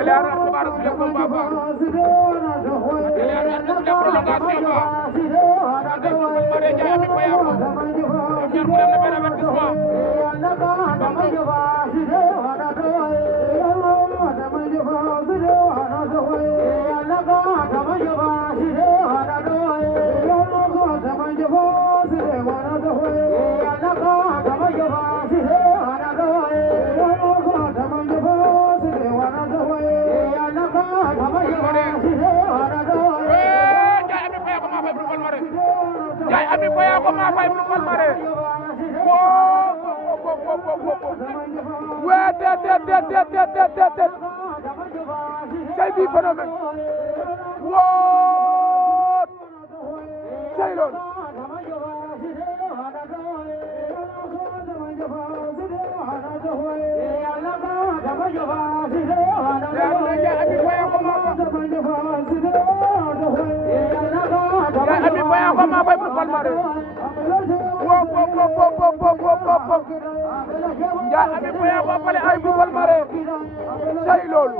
Atelier xibaar suñu combat ba Atelier arbitre suñu prolongation ba Ande Mare Ndiaye Ami Faye ko ñoom ñaar ku dem na benn avertissement Ndiaye Ami Faye ko ma fay bu Palmarin waa te cay bi phénomène woo cay loolu Ami Faye ko ma fay bu Palmarin Ndiaye Ami Faye ko fale ay bu Palmarin cay loolu